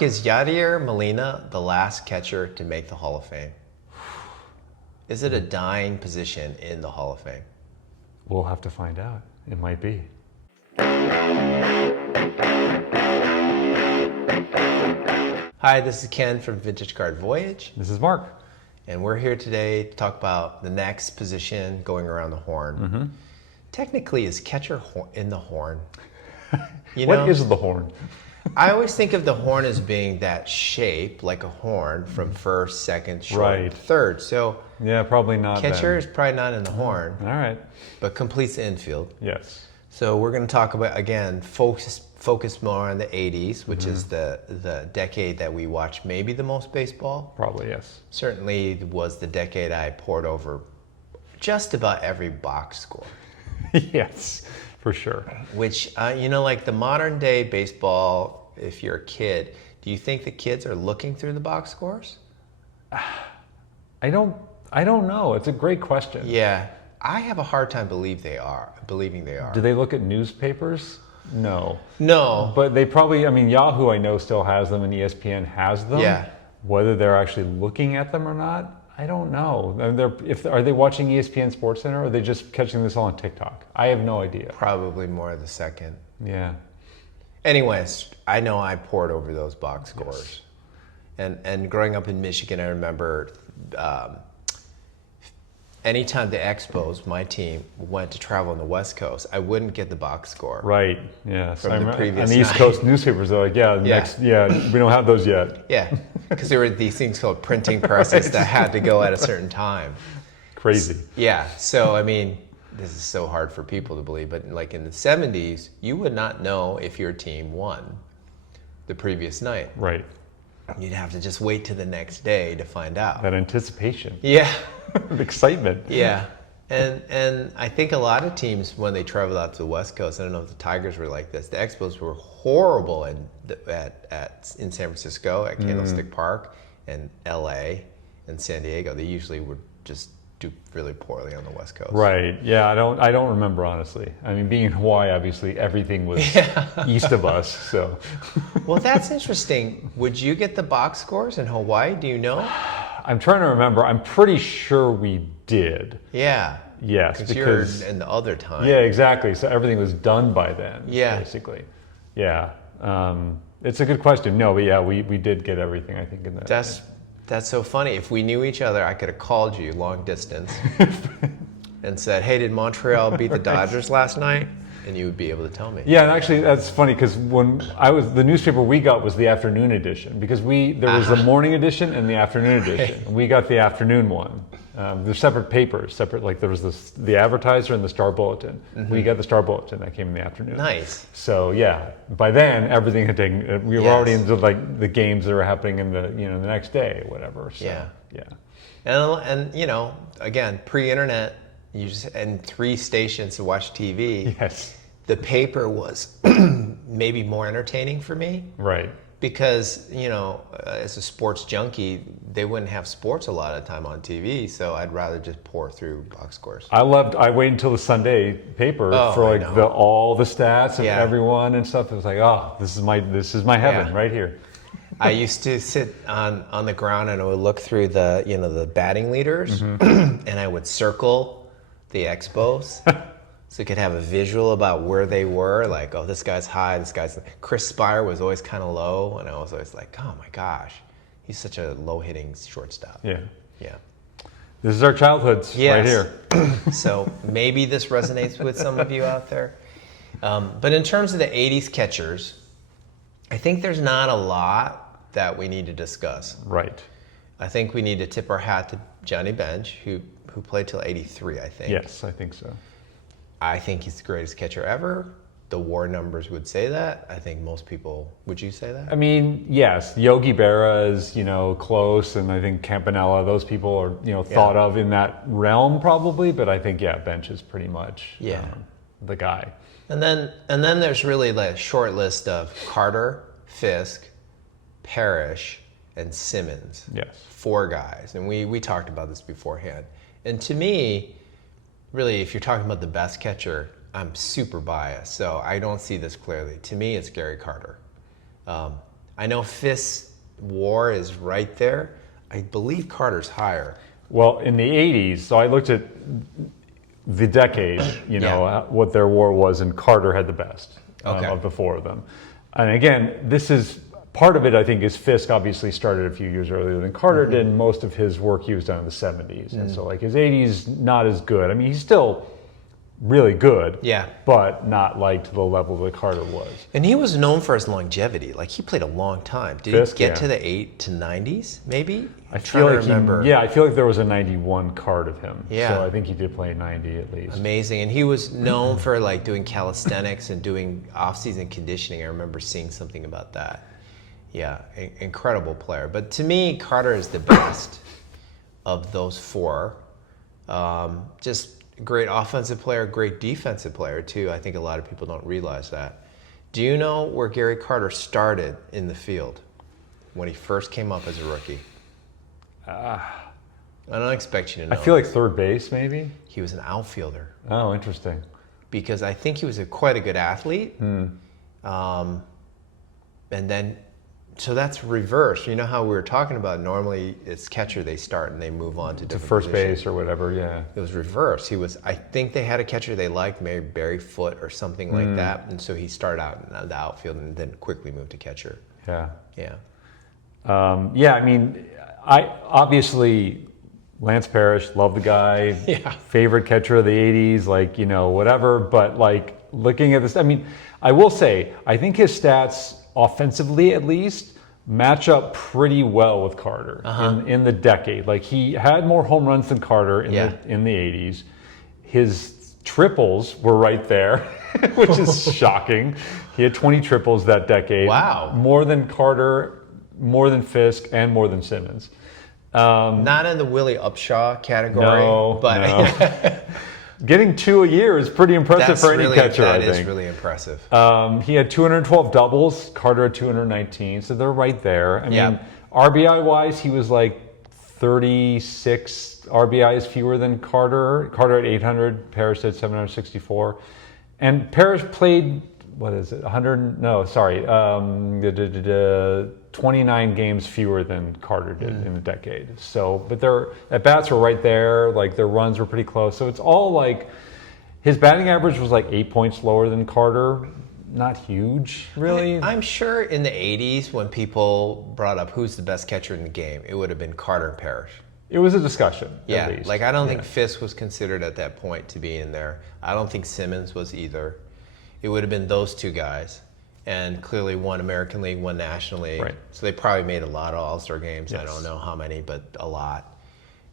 Is Yadier Molina the last catcher to make the Hall of Fame? Is it a dying position in the Hall of Fame? We'll have to find out. It might be. Hi, this is Ken from Vintage Card Voyage. This is Mark. And we're here today to talk about the next position going around the horn. Mm-hmm. Technically, is catcher in the horn? What is the horn? I always think of the horn as being that shape, like a horn, from first, second, short, Right. third. So Yeah, probably not. catcher then. is probably not in the horn, All right. but completes the infield. Yes. So we're going to talk about, again, focus more on the 80s, which is the decade that we watched maybe the most baseball. Probably, yes. Certainly was the decade I poured over just about every box score. Yes, for sure. Which, like the modern day baseball, if you're a kid, do you think the kids are looking through the box scores? I don't know. It's a great question. Yeah, I have a hard time believing they are. Do they look at newspapers? No. No. But they probably, Yahoo I know still has them and ESPN has them. Yeah. Whether they're actually looking at them or not, I don't know. Are they watching ESPN SportsCenter or are they just catching this all on TikTok? I have no idea. Probably more the second. Yeah. Anyways, I know I poured over those box scores. Yes. And growing up in Michigan, I remember anytime the Expos, my team, went to travel on the West Coast, I wouldn't get the box score. Right. Yes. From the previous on the East night. Coast newspapers, they're like, we don't have those yet. Yeah, because there were these things called printing presses that had to go at a certain time. Crazy. Yeah, so this is so hard for people to believe, but like in the 70s, you would not know if your team won the previous night. Right. You'd have to just wait till the next day to find out. That anticipation. Yeah. The excitement. Yeah. And I think a lot of teams, when they traveled out to the West Coast, I don't know if the Tigers were like this, the Expos were horrible in San Francisco at Candlestick Park and LA and San Diego. They usually would just do really poorly on the West Coast. Right. Yeah, I don't remember, honestly. Being in Hawaii, obviously everything was east of us, so. Well, that's interesting. Would you get the box scores in Hawaii? Do you know? I'm trying to remember. I'm pretty sure we did. Yeah. Yes, because you're in the other time. Yeah, exactly. So everything was done by then. Yeah. Basically. Yeah. It's a good question. No, but yeah, we did get everything, I think, in that. That's so funny. If we knew each other, I could have called you long distance and said, "Hey, did Montreal beat the Dodgers last night?" And you would be able to tell me. Yeah, and actually that's funny because the newspaper we got was the afternoon edition because there was the morning edition and the afternoon edition. And we got the afternoon one. They're separate papers, like there was the Advertiser and the Star Bulletin. Mm-hmm. We got the Star Bulletin that came in the afternoon. Nice. So yeah, by then everything had taken. We were already into like the games that were happening in the the next day or whatever. So, yeah. And again, pre-internet, and 3 stations to watch TV. Yes. The paper was maybe more entertaining for me. Right. Because, as a sports junkie, they wouldn't have sports a lot of time on TV, so I'd rather just pour through box scores. I waited until the Sunday paper for like all the stats of everyone and stuff. It was like, this is my heaven right here. I used to sit on the ground and I would look through the batting leaders and I would circle the Expos. So you could have a visual about where they were, like, this guy's high, Chris Spire was always kind of low, and I was always like, oh my gosh, he's such a low-hitting shortstop. Yeah. Yeah. This is our childhoods right here. So maybe this resonates with some of you out there. But in terms of the 80s catchers, I think there's not a lot that we need to discuss. Right. I think we need to tip our hat to Johnny Bench, who played till 83, I think. Yes, I think so. I think he's the greatest catcher ever. The WAR numbers would say that. I think most people, would you say that? Yes. Yogi Berra is, close, and I think Campanella, those people are, thought of in that realm probably, but I think, Bench is pretty much the guy. And then there's really like a short list of Carter, Fisk, Parrish, and Simmons. Yes. 4 guys. And we talked about this beforehand. And to me, really, if you're talking about the best catcher, I'm super biased, so I don't see this clearly. To me, it's Gary Carter. I know Fisk's WAR is right there. I believe Carter's higher. Well, in the 80s, so I looked at the decade, what their WAR was, and Carter had the best of the four of them. And again, this is part of it, I think, is Fisk obviously started a few years earlier than Carter did, and most of his work he was done in the 70s. And so like his 80s, not as good. I mean, he's still really good, but not like to the level that Carter was. And he was known for his longevity. Like he played a long time. Did Fisk, he get to the 8 to 90s, maybe? I feel like I feel like there was a 91 card of him. Yeah. So I think he did play 90 at least. Amazing. And he was known for like doing calisthenics and doing off-season conditioning. I remember seeing something about that. Yeah, incredible player. But to me, Carter is the best of those four. Just great offensive player, great defensive player too. I think a lot of people don't realize that. Do you know where Gary Carter started in the field when he first came up as a rookie? I don't expect you to know. I feel like third base, maybe? He was an outfielder. Oh, interesting. Because I think he was quite a good athlete. And then, so that's reverse. You know how we were talking about normally it's catcher they start and they move on to different first positions. base or whatever, yeah. It was reverse. I think they had a catcher they liked, maybe Barry Foote or something like that. And so he started out in the outfield and then quickly moved to catcher. Yeah. Yeah. I mean, I obviously Lance Parrish, love the guy, favorite catcher of the 80s, like, whatever. But like looking at this, I mean, I will say, I think his stats offensively at least match up pretty well with Carter in the decade. Like he had more home runs than Carter in the 80s. His triples were right there, which is shocking. He had 20 triples that decade. Wow. More than Carter, more than Fisk, and more than Simmons. Not in the Willie Upshaw category, but getting 2 a year is pretty impressive for any catcher, I think. That is really impressive. He had 212 doubles, Carter had 219, so they're right there. I mean, RBI-wise, he was like 36 RBIs fewer than Carter. Carter had 800, Parrish had 764. And Parrish played, 29 games fewer than Carter did in the decade. So, but their at-bats were right there, like their runs were pretty close. So it's all like, his batting average was like 8 points lower than Carter. Not huge, really. I'm sure in the 80s when people brought up who's the best catcher in the game, it would have been Carter and Parrish. It was a discussion, at least. Like I don't think Fisk was considered at that point to be in there. I don't think Simmons was either. It would have been those two guys. And clearly one American League, one National League. Right. So they probably made a lot of All-Star games. Yes. I don't know how many, but a lot.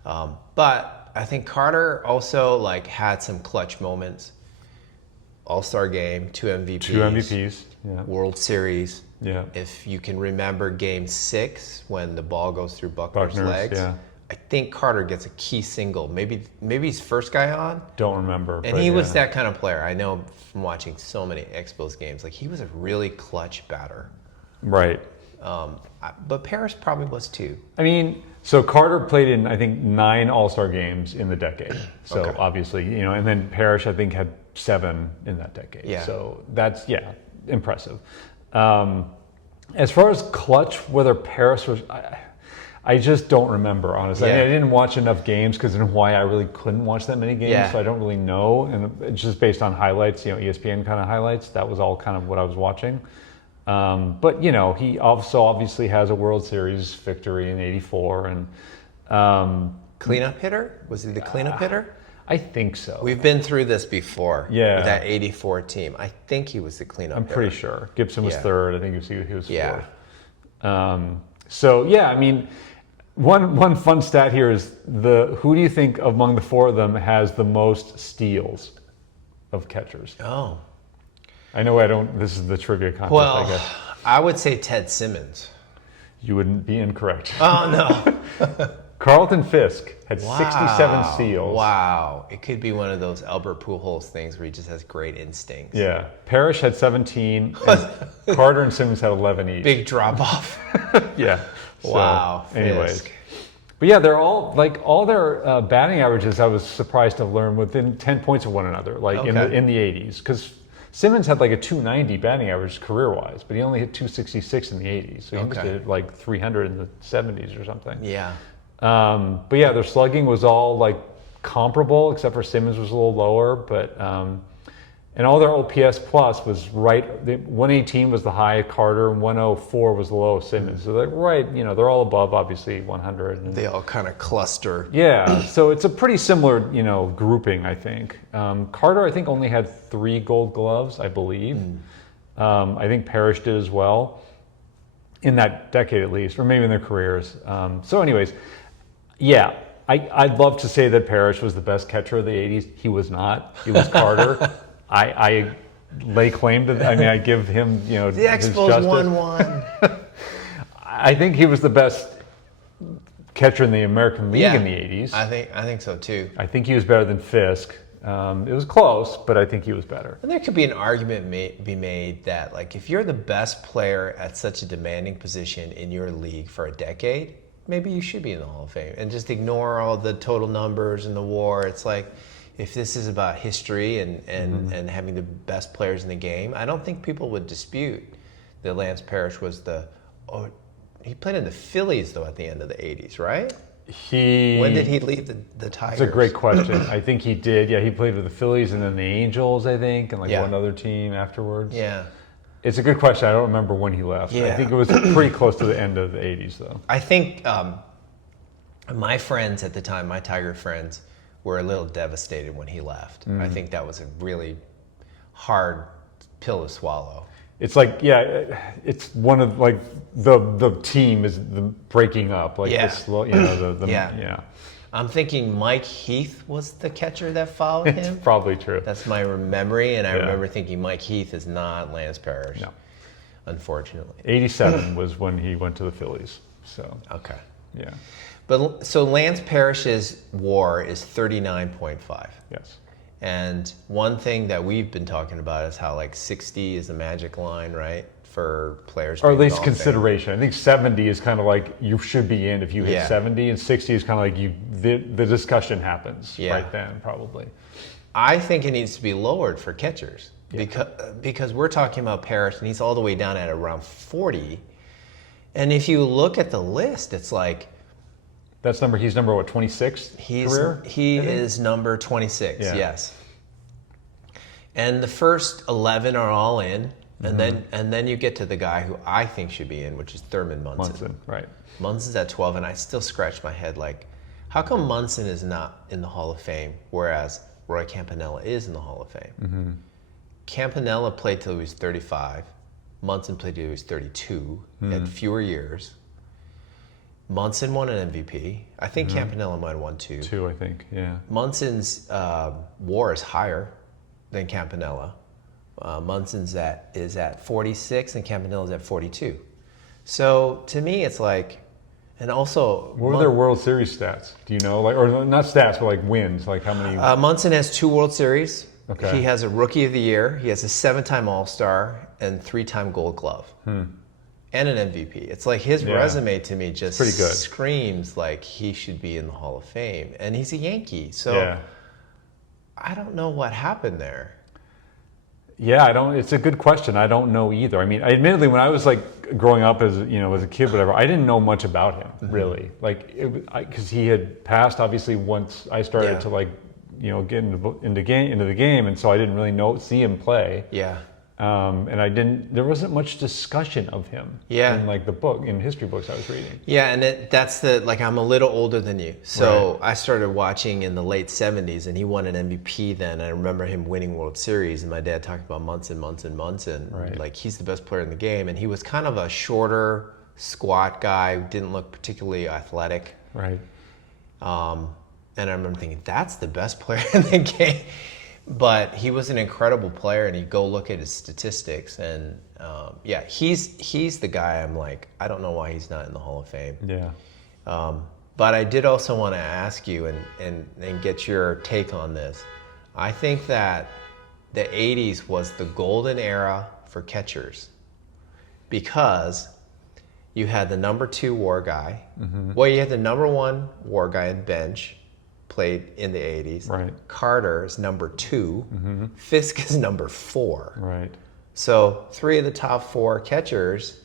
But I think Carter also like had some clutch moments. All-Star game, 2 MVPs. 2 MVPs, yeah. World Series. Yeah. If you can remember Game 6 when the ball goes through Buckner's legs. Yeah. I think Carter gets a key single. Maybe he's first guy on. Don't remember. And he was that kind of player. I know from watching so many Expos games. Like he was a really clutch batter. Right. But Parrish probably was too. I mean, so Carter played in I think 9 All-Star games in the decade. So obviously, and then Parrish I think had 7 in that decade. Yeah. So that's impressive. As far as clutch, whether Parrish was. I just don't remember, honestly. Yeah. I didn't watch enough games because in Hawaii I really couldn't watch that many games, so I don't really know. And it's just based on highlights, ESPN kind of highlights. That was all kind of what I was watching. But he also obviously has a World Series victory in '84 and cleanup hitter. Was he the cleanup hitter? I think so. We've been through this before. Yeah. With that '84 team. I think he was the cleanup hitter. I'm pretty sure. Gibson was third. I think he was fourth. I mean. One fun stat here is who do you think among the 4 of them has the most steals of catchers? Oh. I know this is the trivia contest, I guess. I would say Ted Simmons. You wouldn't be incorrect. Oh, no. Carlton Fisk had 67 steals. Wow. It could be one of those Albert Pujols things where he just has great instincts. Yeah. Parrish had 17, and Carter and Simmons had 11 each. Big drop off. Yeah. Wow. Anyways. But yeah, they're all their batting averages I was surprised to learn within 10 points of one another, like in the 80s. Because Simmons had like a 290 batting average career-wise, but he only hit 266 in the 80s. So he must have hit like 300 in the 70s or something. Yeah. But yeah, their slugging was all like comparable, except for Simmons was a little lower. But and all their OPS plus was right. 118 was the high of Carter, and 104 was the low of Simmons. So they're right. You know, they're all above obviously 100. And, They all kind of cluster. yeah, so it's a pretty similar, you know, grouping, I think. Carter, I think, only had 3 Gold Gloves, I believe. I think Parrish did as well, in that decade at least, or maybe in their careers. So anyways, yeah, I'd love to say that Parrish was the best catcher of the 80s. He was not. It was Carter. I lay claim to, I mean, I give him, you know, The his Expos justice. won. I think he was the best catcher in the American League in the 80s. I think so too. I think he was better than Fisk. It was close, but I think he was better. And there could be an argument be made that, like, if you're the best player at such a demanding position in your league for a decade, maybe you should be in the Hall of Fame. And just ignore all the total numbers and the WAR. It's like, if this is about history and having the best players in the game, I don't think people would dispute that Lance Parrish was he played in the Phillies, though, at the end of the 80s, right? When did he leave the Tigers? That's a great question. I think he did. Yeah, he played with the Phillies and then the Angels, I think, and like one other team afterwards. Yeah. It's a good question. I don't remember when he left. Yeah. I think it was pretty close to the end of the 80s, though. I think my friends at the time, my Tiger friends, were a little devastated when he left. I think that was a really hard pill to swallow. It's like, yeah, it's one of like the team is the breaking up, like the slow, you know, yeah. I'm thinking Mike Heath was the catcher that followed him. It's probably true. That's my memory, and I remember thinking Mike Heath is not Lance Parrish. No. Unfortunately. 87 was when he went to the Phillies. So okay. yeah. But so Lance Parrish's WAR is 39.5. Yes. And one thing that we've been talking about is how like 60 is the magic line, right, for players. Or at being least Hall of Fame. consideration. I think 70 is kind of like you should be in if you hit 70, and 60 is kind of like the discussion happens right then, probably. I think it needs to be lowered for catchers because we're talking about Parrish, and he's all the way down at around 40. And if you look at the list, it's like he's number what, 26 career? He is number 26, yes. And the first 11 are all in, and then you get to the guy who I think should be in, which is Thurman Munson. Right. Munson's at 12, and I still scratch my head like, how come Munson is not in the Hall of Fame, whereas Roy Campanella is in the Hall of Fame? Campanella played till he was 35. Munson played till he was 32. He had fewer years. Munson won an MVP. I think Campanella might have won 2. 2, I think, yeah. Munson's WAR is higher than Campanella. Munson's is at 46 and Campanella's at 42. So to me, it's like, and also, what were their World Series stats? Do you know, like, or not stats, but like wins, like how many? Munson has 2 World Series. Okay. He has a Rookie of the Year. He has a 7-time All-Star and 3-time Gold Glove. And an MVP. It's like his resume to me just pretty good. Screams like he should be in the Hall of Fame. And he's a Yankee. So I don't know what happened there. Yeah, it's a good question. I don't know either. I mean, admittedly, when I was like growing up as a kid, whatever, I didn't know much about him really. Like, because he had passed obviously once I started to like, get into the game, and so I didn't really see him play. Yeah. And there wasn't much discussion of him in like the book, in history books I was reading. Yeah, and I'm a little older than you. So I started watching in the late 70s, and he won an MVP then. I remember him winning World Series, and my dad talked about Munson. Right. Like, he's the best player in the game. And he was kind of a shorter, squat guy who didn't look particularly athletic. Right. And I remember thinking, that's the best player in the game. But he was an incredible player, and you go look at his statistics, and he's the guy I'm like, I don't know why he's not in the Hall of Fame. Yeah. But I did also want to ask you and get your take on this. I think that the 80s was the golden era for catchers because you had the number 2 WAR guy. Well, you had the number 1 WAR guy at bench, played in the 80s. Right. Carter is number 2. Fisk is number 4. Right. So 3 of the top 4 catchers.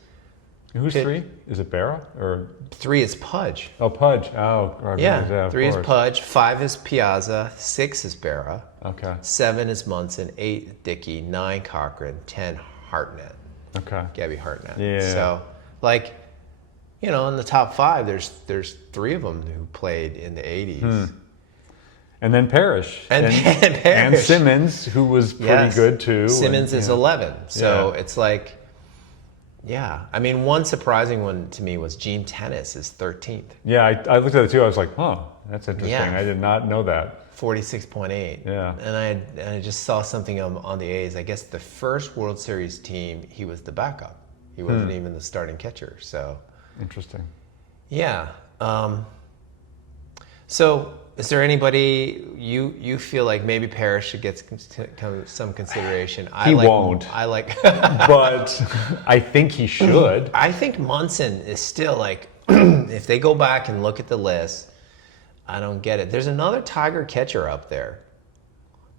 Who's 3? Is it Berra or 3 is Pudge. Oh, Pudge. Oh, right. Yeah, of 3 is course. Pudge, 5 is Piazza, 6 is Berra, Okay. 7 is Munson, 8 Dickey, 9 Cochran, 10 Hartnett, Okay. Gabby Hartnett. Yeah. So, like, in the top 5, there's 3 of them who played in the 80s. And then Parrish. And And Parrish. Simmons, who was pretty Yes. good too. Simmons is 11. So Yeah. it's like, yeah. I mean, one surprising one to me was Gene Tennis is 13th, Yeah, I looked at it too. I was like, huh, that's interesting. Yeah. I did not know that. 46.8. Yeah. And I just saw something on the A's. I guess the first World Series team, he was the backup. He wasn't even the starting catcher. So, Interesting. yeah. So, is there anybody you feel like maybe Parrish should get some consideration? He won't. I like. But I think he should. I think Munson is still like, if they go back and look at the list, I don't get it. There's another Tiger catcher up there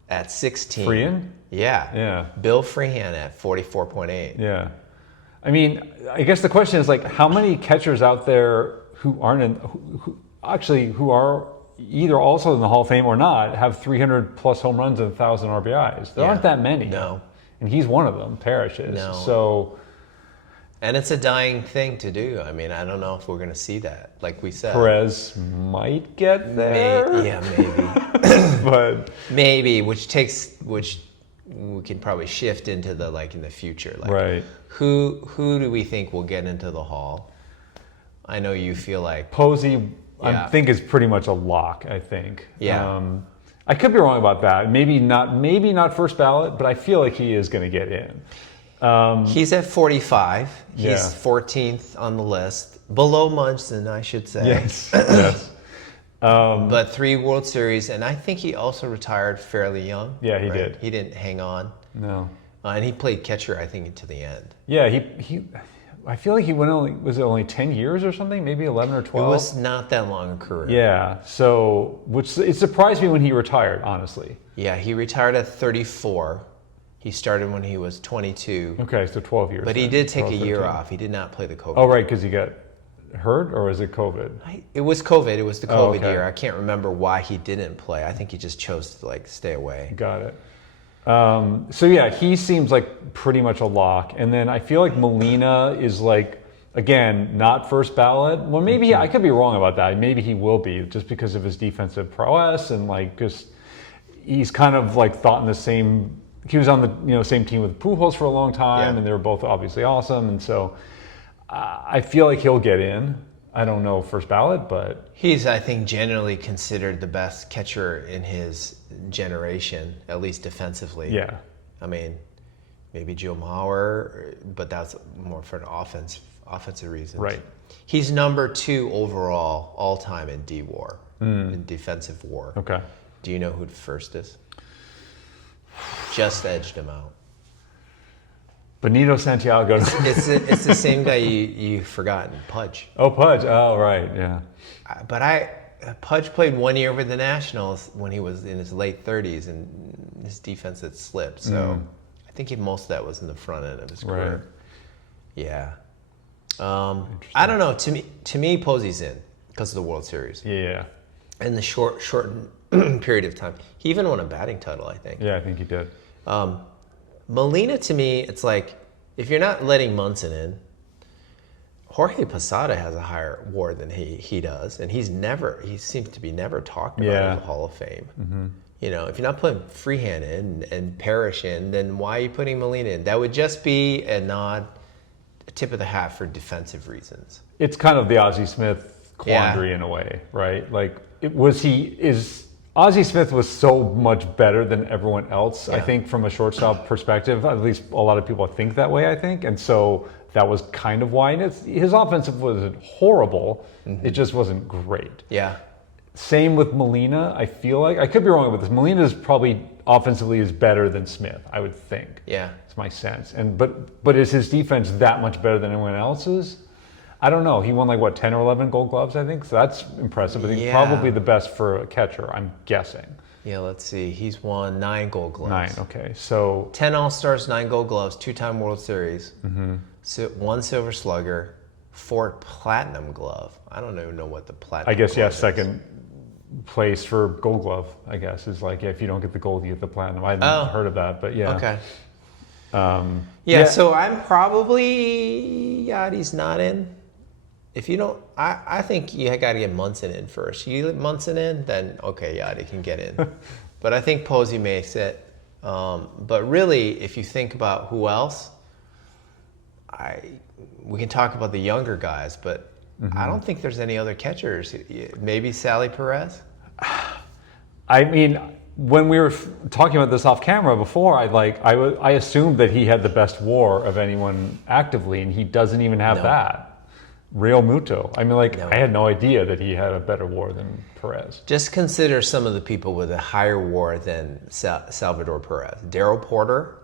at 16. Freehan? Yeah. Yeah. Bill Freehan at 44.8. Yeah. I mean, I guess the question is like, how many catchers out there who aren't in, who are either also in the Hall of Fame or not, have 300 plus home runs and 1,000 RBIs? There Yeah. aren't that many. No. And he's one of them. Parrish is. No. So And it's a dying thing to do. I mean, I don't know if we're going to see that. Like we said. Perez might get there. Maybe. But Maybe, which we can probably shift into the in the future. Like, right. Who do we think will get into the Hall? I know you feel like Posey, Yeah. I think, is pretty much a lock. I think. Yeah. I could be wrong about that. Maybe not first ballot, but I feel like he is going to get in. he's at 45. He's Yeah. 14th on the list, below Munson, I should say. Yes. Yes. But 3 World Series, and I think he also retired fairly young. Yeah, he did. He didn't hang on, No. and he played catcher, I think, to the end. Yeah. He. I feel like he was it only 10 years or something? Maybe 11 or 12. It was not that long a career. Yeah. So, which it surprised me when he retired, honestly. Yeah, he retired at 34. He started when he was 22. Okay, so 12 years. But he then. did take 12, a year 13. off. He did not play the COVID. Oh, right, because he got hurt, or was it COVID? It was COVID. It was the Oh, COVID okay. year. I can't remember why he didn't play. I think he just chose to stay away. Got it. So yeah, he seems like pretty much a lock. And then I feel like Molina is again, not first ballot. Well, maybe I could be wrong about that. Maybe he will be just because of his defensive prowess and just he's kind of thought in the same. He was on the same team with Pujols for a long time, Yeah. and they were both obviously awesome. And so I feel like he'll get in. I don't know first ballot, but He's, I think, generally considered the best catcher in his generation, at least defensively. yeah, I mean, maybe Joe Mauer, but that's more for an offensive reasons. Right. He's number 2 overall all time in D-WAR, in defensive WAR. okay. Do you know who the first is? Just edged him out. Benito Santiago. It's the same guy you've forgotten, Pudge. Oh, Pudge. Oh, right. Yeah. But Pudge played 1 year with the Nationals when he was in his late 30s, and his defense had slipped. So I think most of that was in the front end of his career. Right. Yeah. I don't know. To me, Posey's in because of the World Series Yeah. and the short period of time. He even won a batting title, I think. Yeah, I think he did. Molina, to me, it's if you're not letting Munson in, Jorge Posada has a higher WAR than he does, and he seems to be never talked about Yeah. in the Hall of Fame. Mm-hmm. If you're not putting Freehan in and Parrish in, then why are you putting Molina in? That would just be a tip of the hat for defensive reasons. It's kind of the Ozzie Smith quandary in a way, right? Ozzie Smith was so much better than everyone else, I think, from a shortstop perspective. At least a lot of people think that way, I think. And so that was kind of why. And his offensive wasn't horrible. Mm-hmm. It just wasn't great. Yeah. Same with Molina, I feel like. I could be wrong with this. Molina is probably offensively is better than Smith, I would think. Yeah. It's my sense. But is his defense that much better than anyone else's? I don't know. He won like what 10 or 11 Gold Gloves, I think. So that's impressive. I think Yeah. probably the best for a catcher. I'm guessing. Yeah, let's see. He's won 9 Gold Gloves. 9. Okay, so 10 All-Stars, 9 Gold Gloves, 2-time World Series, Mm-hmm. 1 Silver Slugger, 4 Platinum Glove. I don't even know what the Platinum I guess Glove is. second place for Gold Glove. I guess is like if you don't get the gold, you get the platinum. I hadn't heard of that, but yeah. Okay. Yeah. So I'm probably Yachty's not in. If you don't, I think you got to get Munson in first. You get Munson in, then okay, Yachty can get in. But I think Posey makes it. But really, if you think about who else, we can talk about the younger guys, but I don't think there's any other catchers. Maybe Sally Perez. I mean, when we were talking about this off camera before, I assumed that he had the best WAR of anyone actively, and he doesn't even have No. that. Real Muto. I mean, No. I had no idea that he had a better WAR than Perez. Just consider some of the people with a higher WAR than Salvador Perez. Darryl Porter,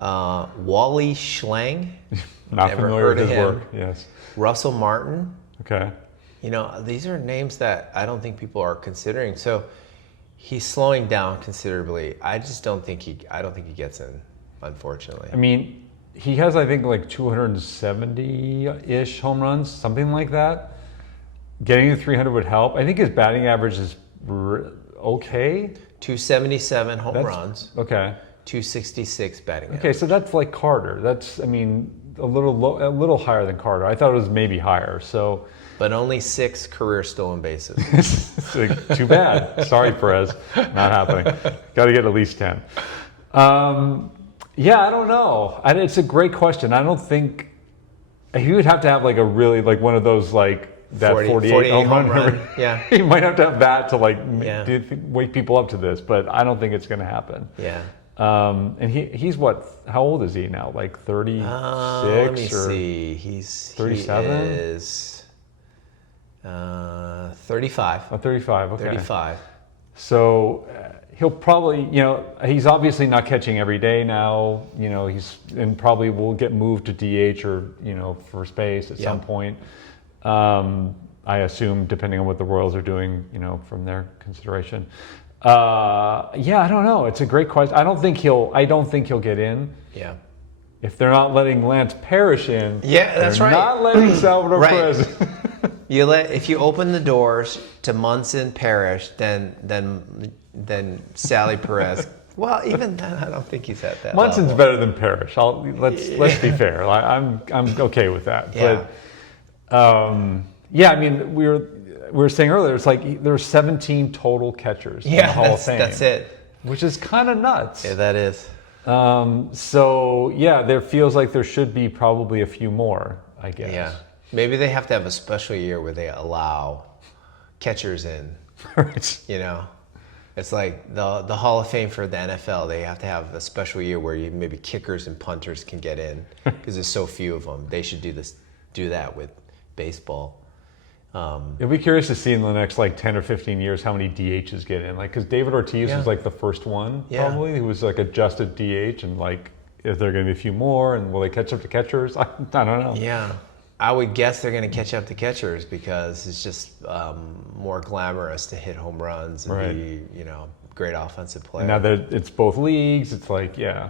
Wally Schlang. Not Never familiar heard with of his him. work. Yes. Russell Martin. Okay. You know, these are names that I don't think people are considering. So he's slowing down considerably. I just don't think he gets in, unfortunately. I mean, he has, I think, like 270-ish home runs, something like that. Getting to 300 would help. I think his batting average is okay. 277 home runs, Okay. 266 batting average. Okay, so that's like Carter. That's, I mean, a little higher than Carter. I thought it was maybe higher. So, But only 6 career stolen bases. it's like, too bad. Sorry, Perez, not happening. Got to get at least 10. Yeah, I don't know. It's a great question. I don't think he would have to have like a really like one of those like that 48 home run. Yeah. He might have to have that to like Yeah. wake people up to this, but I don't think it's going to happen. Yeah. And he's what? How old is he now? Like 36 Let me or see. He's 37? He is 35. Oh, 35. Okay. 35. So he'll probably, he's obviously not catching every day now. And probably will get moved to DH or first base at some point. I assume, depending on what the Royals are doing, from their consideration. Yeah, I don't know. It's a great question. I don't think he'll get in. Yeah. If they're not letting Lance Parrish in, Yeah, that's they're right. not letting Salvador Right. Perez. If you open the doors to Munson, Parrish, then Sally Perez. Well, even then, I don't think he's at that Munson's level. better than Parrish. Let's be fair. I'm okay with that. Yeah. But yeah, I mean, we were saying earlier, it's like there's 17 total catchers in the Yeah, Hall of Fame. that's it. Which is kind of nuts. Yeah, that is. So yeah, there feels like there should be probably a few more, I guess. Yeah. Maybe they have to have a special year where they allow catchers in. Right. It's like the Hall of Fame for the NFL. They have to have a special year where maybe kickers and punters can get in because there's so few of them. They should do that with baseball. It'll be curious to see in the next like 10 or 15 years how many DHs get in. Like, because David Ortiz was like the first one, probably, who was like adjusted DH, and like, is there going to be a few more, and will they catch up to catchers? I don't know. Yeah. I would guess they're going to catch up to catchers because it's just more glamorous to hit home runs and be, great offensive player. And now that it's both leagues, it's like, yeah.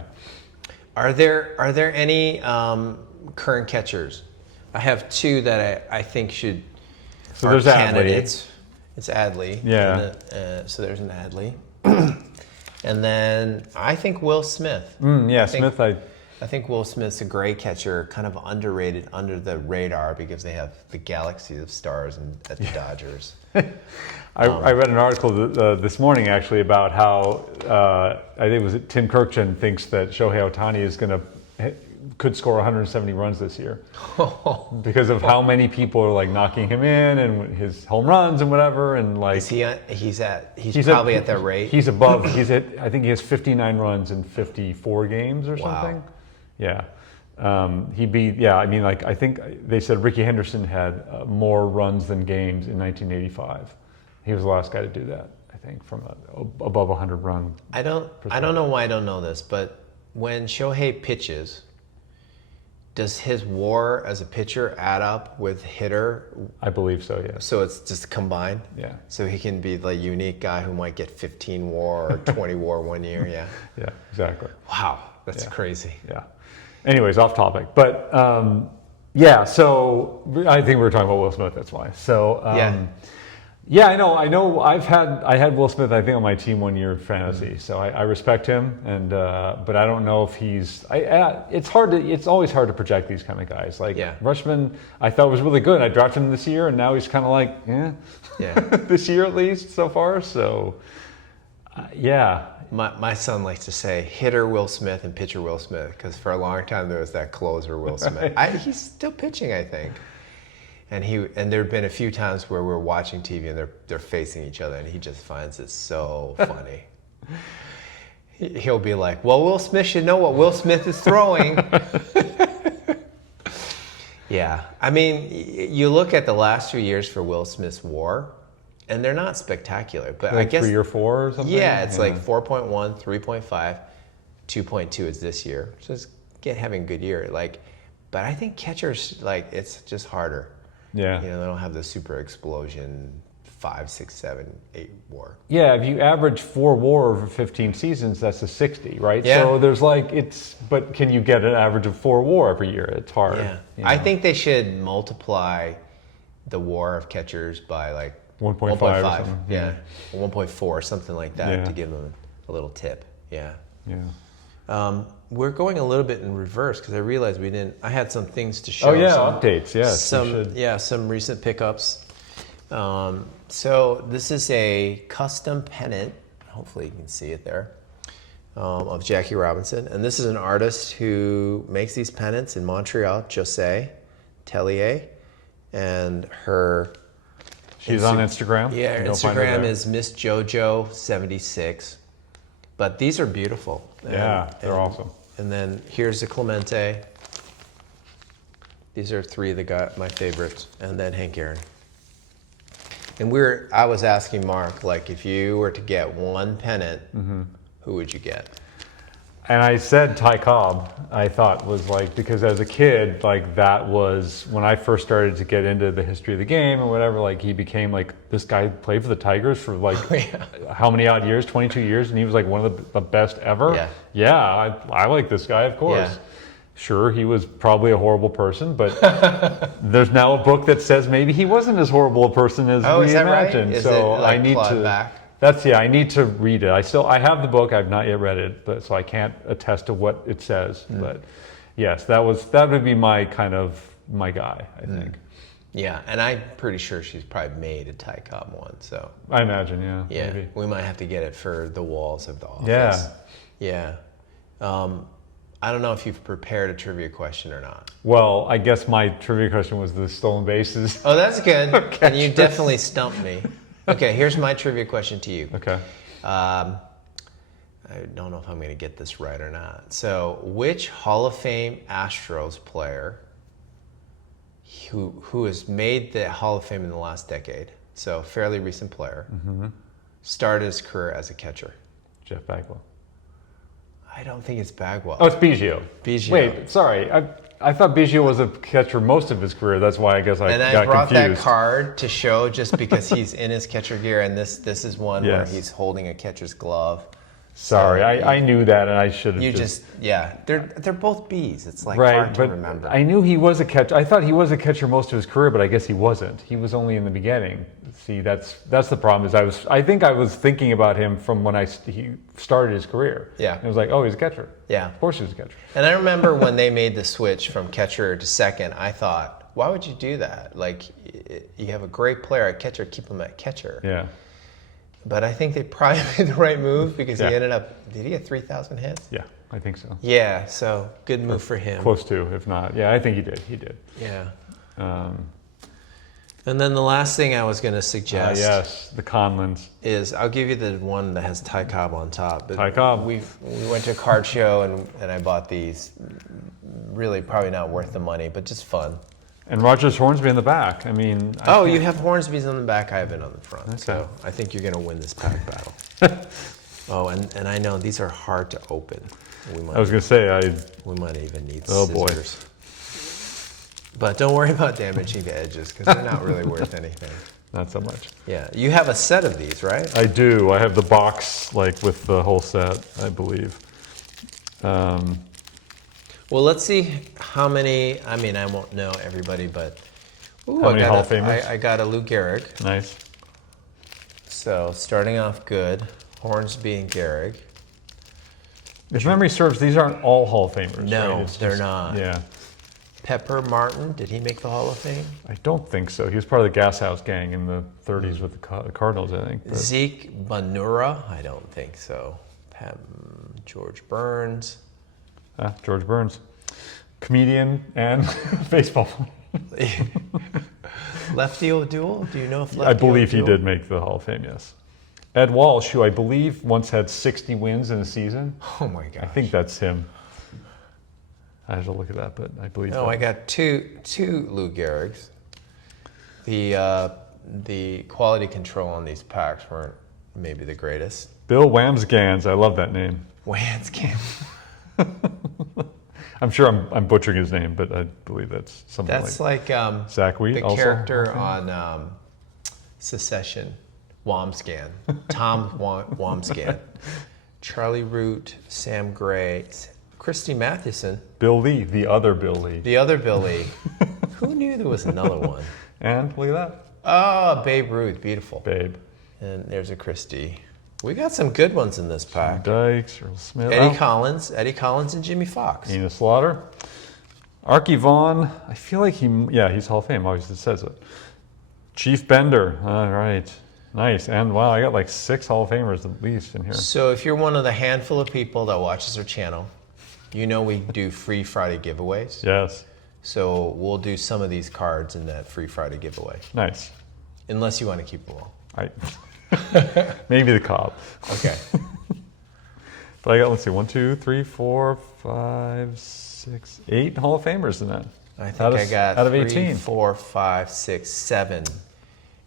Are there any current catchers? I have 2 that I think should. So are there's Adley. candidates. It's Adley. Yeah. So there's an Adley. And then I think Will Smith. Smith. I think Will Smith's a great catcher, kind of underrated, under the radar because they have the galaxy of stars at the Dodgers. I read an article this morning actually about how I think it was Tim Kirkchin thinks that Shohei Ohtani could score 170 runs this year because of how many people are like knocking him in and his home runs and whatever, and like He's probably at that rate. He's above. I think he has 59 runs in 54 games or something. Yeah. He'd be, I mean, like, I think they said Ricky Henderson had more runs than games in 1985. He was the last guy to do that, I think, from above 100 run. I don't know why I don't know this, but when Shohei pitches, does his WAR as a pitcher add up with hitter? I believe so, yes. So it's just combined? Yeah. So he can be the unique guy who might get 15 WAR or 20 WAR one year, yeah. Yeah, exactly. Wow, that's crazy. Yeah. Anyways, off topic. But yeah, so I think we were talking about Will Smith, that's why. So yeah, I know. I had Will Smith, I think, on my team one year of fantasy, so I respect him, and but I don't know if he's. It's always hard to project these kind of guys. Like Rushman, I thought was really good. I drafted him this year, and now he's kind of like, this year at least so far. So yeah. My son likes to say hitter Will Smith and pitcher Will Smith, because for a long time there was that closer Will Smith. He's still pitching, I think. And there have been a few times where we're watching TV and they're facing each other, and he just finds it so funny. He'll be like, "Well, Will Smith should know what Will Smith is throwing." Yeah, I mean, you look at the last 2 years for Will Smith's WAR, and they're not spectacular. But like I guess 3 or 4 or something. Yeah, it's like 4.1, 3.5, 2.2 is this year. So it's having a good year. But I think catchers, it's just harder. Yeah. They don't have the super explosion 5, 6, 7, 8 WAR. Yeah, if you average 4 WAR over 15 seasons, that's a 60, right? Yeah. So there's but can you get an average of 4 WAR every year? It's hard. Yeah. I think they should multiply the WAR of catchers by 1.5 or something. Yeah. 1.4, something like that, to give them a little tip. Yeah. Yeah. We're going a little bit in reverse because I realized I had some things to show. Oh yeah, updates. Yes. Some recent pickups. So this is a custom pennant. Hopefully you can see it there. Of Jackie Robinson, and this is an artist who makes these pennants in Montreal, José Tellier, and her. She's on Instagram. Yeah, her Instagram is Miss JoJo 76. But these are beautiful. Yeah, they're awesome. And then here's the Clemente. These are 3 of my favorites, and then Hank Aaron. And I was asking Mark, if you were to get one pennant, who would you get? And I said Ty Cobb, I thought was because as a kid, that was when I first started to get into the history of the game or whatever, he became this guy played for the Tigers for how many odd years, 22 years, and he was one of the best ever. Yeah, I like this guy, of course. Yeah. Sure, he was probably a horrible person, but there's now a book that says maybe he wasn't as horrible a person as we imagined. Right? So I need to back? I need to read it. I have the book. I've not yet read it, so I can't attest to what it says. But yes, that would be my guy, I think. Yeah, and I'm pretty sure she's probably made a Ty Cobb one. So I imagine, yeah, maybe. We might have to get it for the walls of the office. Yeah. I don't know if you've prepared a trivia question or not. Well, I guess my trivia question was the stolen bases. Oh, that's good. And you definitely stumped me. Okay, here's my trivia question to you. Okay. I don't know if I'm going to get this right or not. So, which Hall of Fame Astros player who has made the Hall of Fame in the last decade, so fairly recent player, started his career as a catcher? Jeff Bagwell. I don't think it's Bagwell. Oh, it's Biggio. Biggio. Wait, sorry. I thought Biggio was a catcher most of his career. That's why I guess I got confused. And I brought that card to show just because he's in his catcher gear, and this is one where he's holding a catcher's glove. Sorry, so I knew that, and I should have they're both B's. It's hard to remember. I knew he was a catcher. I thought he was a catcher most of his career, but I guess he wasn't. He was only in the beginning. See, that's the problem. Is I think I was thinking about him from when he started his career. Yeah, and it was like, oh, he's a catcher. Yeah, of course he's a catcher. And I remember when they made the switch from catcher to second, I thought, why would you do that? You have a great player at catcher, keep him at catcher. Yeah. But I think they probably made the right move because he ended up, did he get 3,000 hits? Yeah, I think so. Yeah, so good move for him. Close to, if not. Yeah, I think he did. He did. Yeah. And then the last thing I was going to suggest. Yes, the Conlins. Is I'll give you the one that has Ty Cobb on top. But Ty Cobb. We went to a card show and I bought these. Really probably not worth the money, but just fun. And Rogers Hornsby in the back. I mean. You have Hornsby's on the back. I have it on the front. Okay. So I think you're going to win this pack battle. And I know these are hard to open. I was going to say we might even need scissors. Boy. But don't worry about damaging the edges because they're not really worth anything. Not so much. Yeah, you have a set of these, right? I do. I have the box like with the whole set, I believe. Well, let's see how many. I mean, I won't know everybody, but ooh, How many Hall of I Famers? got a Lou Gehrig. Nice. So starting off good, Hornsby and Gehrig. If memory serves, these aren't all Hall of Famers. No, right? It's they're not. Yeah. Pepper Martin, did he make the Hall of Fame? I don't think so. He was part of the Gas House gang in the 30s with the Cardinals, I think. But Zeke Banura, I don't think so. George Burns. George Burns. Comedian and baseball. Lefty O'Doul, do you know if Lefty I believe he O'Doul- did make the Hall of Fame, yes. Ed Walsh, who I believe once had 60 wins in a season. Oh my gosh. I think that's him. I have to look at that, but I believe No, that. I got two Lou Gehrigs. The quality control on these packs weren't maybe the greatest. Bill Wamsgans, I love that name. Wanskin. I'm sure I'm butchering his name, but I believe that's something That's like Zach Wheat, the also character Hall of on Secession, Wamsgan, Tom Wamsgan, Charlie Root, Sam Gray, Christy Mathewson, Bill Lee, the other Bill Lee. the other Billy. Who knew there was another one? And look at that, Oh, Babe Ruth, beautiful. Babe. And there's a Christie. We got some good ones in this pack. Dykes, Earl Smith. Eddie Collins, and Jimmy Fox. Enos Slaughter. Archie Vaughn, I feel like he's Hall of Fame, obviously it says it. Chief Bender, all right, nice. And wow, I got like 6 Hall of Famers at least in here. So if you're one of the handful of people that watches our channel, you know we do free Friday giveaways. Yes, So we'll do some of these cards in that free Friday giveaway, nice. unless you want to keep them all. Maybe the Cobb. Okay. But I got, let's see, 1, 2, 3, 4, 5, 6, 8 Hall of Famers in that. I think I got out of 3, 18. 4, 5, 6, 7.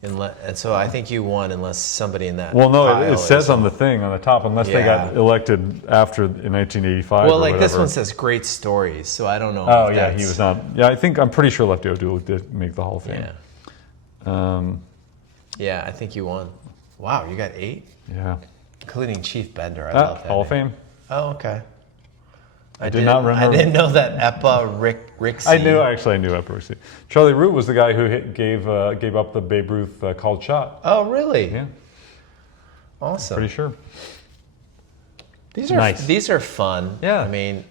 And so I think you won unless somebody in that Well, no, pile it says is- on the thing on the top, unless they got Yeah. elected after in 1985. Well, or like this whatever. one says great stories, so I don't know. Oh if yeah, that's- he was not. Yeah, I'm pretty sure Lefty O'Doul did make the Hall of Fame. Yeah. Yeah, I think you won. Wow, you got 8, Yeah. including Chief Bender. I love that. Hall of name. Fame. Oh, okay. I did not remember- I didn't know that Epa Rixey. I knew Epperson. Charlie Root was the guy who gave up the Babe Ruth called shot. Oh, really? Yeah, Awesome. pretty sure. These are Nice. These are fun. Yeah. I mean,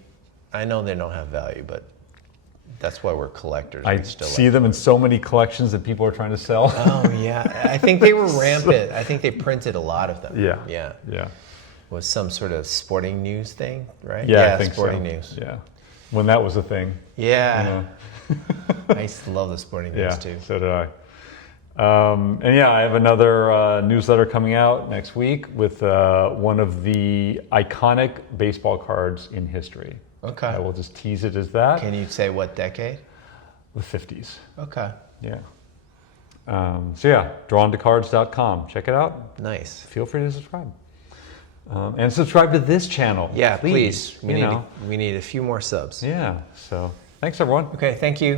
I know they don't have value, but that's why we're collectors. I We still see them in so many collections that people are trying to sell. Oh yeah, I think they were rampant. I think they printed a lot of them. Yeah. Yeah. Yeah. Was some sort of sporting news thing, right? Yeah, I think sporting so. news. Yeah, when that was a thing. Yeah. You know? I used to love the sporting Yeah, news too. so did I. And yeah, I have another newsletter coming out next week with one of the iconic baseball cards in history. Okay. I will just tease it as that. Can you say what decade? The 50s. Okay. Yeah. So yeah, drawntocards.com. Check it out. Nice. Feel free to subscribe. And subscribe to this channel. Yeah, please. You know. We need a few more subs. Yeah. So thanks, everyone. Okay, thank you.